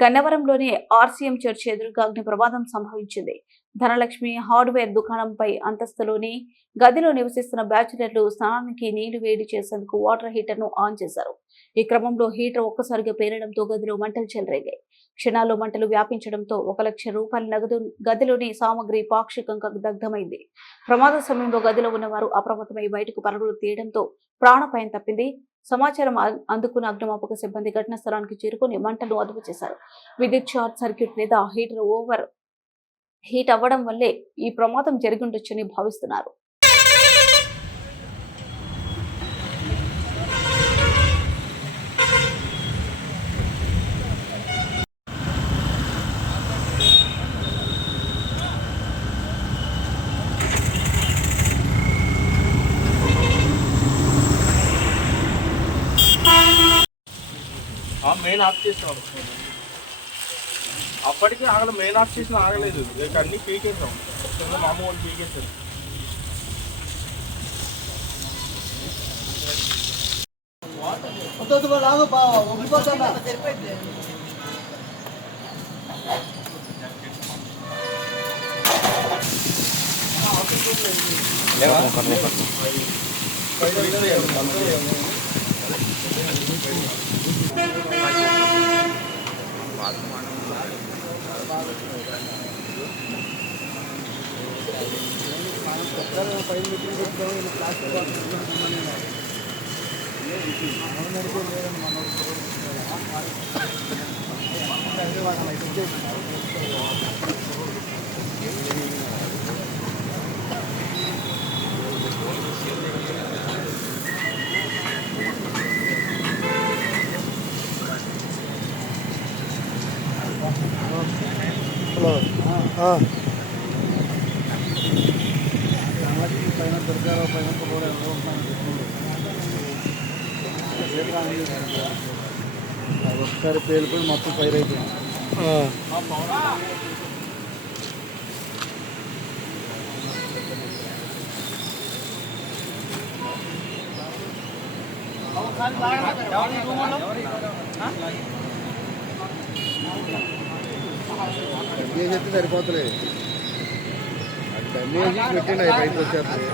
గన్నవరంలోని RCM church ఎదురుగా అగ్ని ప్రమాదం సంభవించింది. ధనలక్ష్మి హార్డ్వేర్ దుకాణంపై అంతస్తులోని గదిలో నివసిస్తున్న బ్యాచులర్లు స్నానానికి నీళ్లు వేడి చేసేందుకు వాటర్ హీటర్ ను ఆన్ చేశారు. ఈ క్రమంలో హీటర్ ఒక్కసారిగా పేరడంతో గదిలో మంటలు చెలరేగాయి. క్షణాల్లో మంటలు వ్యాపించడంతో 1 లక్ష రూపాయల నగదు, గదిలోని సామగ్రి పాక్షికంగా దగ్ధమైంది. ప్రమాద సమయంలో గదిలో ఉన్నవారు అప్రమత్తమై బయటకు పరుగులు తీయడంతో ప్రాణాపాయం తప్పింది. సమాచారం అందుకున్న అగ్నిమాపక సిబ్బంది ఘటనా స్థలానికి చేరుకుని మంటను అదుపు చేశారు. విద్యుత్ షార్ట్ సర్క్యూట్ లేదా హీటర్ ఓవర్ హీట్ అవ్వడం వల్లే ఈ ప్రమాదం జరిగుండొచ్చని భావిస్తున్నారు. మెయిన్ ఆఫ్ చేస్తాం అప్పటికే ఆగలేదు. మెయిన్ ఆఫ్ చేసిన ఆగలేదు. అన్నీ పీకేసాం. మామూలు పీకేసాం. ఒకసారి పేలిపోయి మొత్తం ఫైర్ అయిపోయింది. చెప్తే సరిపోతలేదు. అది పెట్టండి, బయటకు వచ్చేస్తుంది.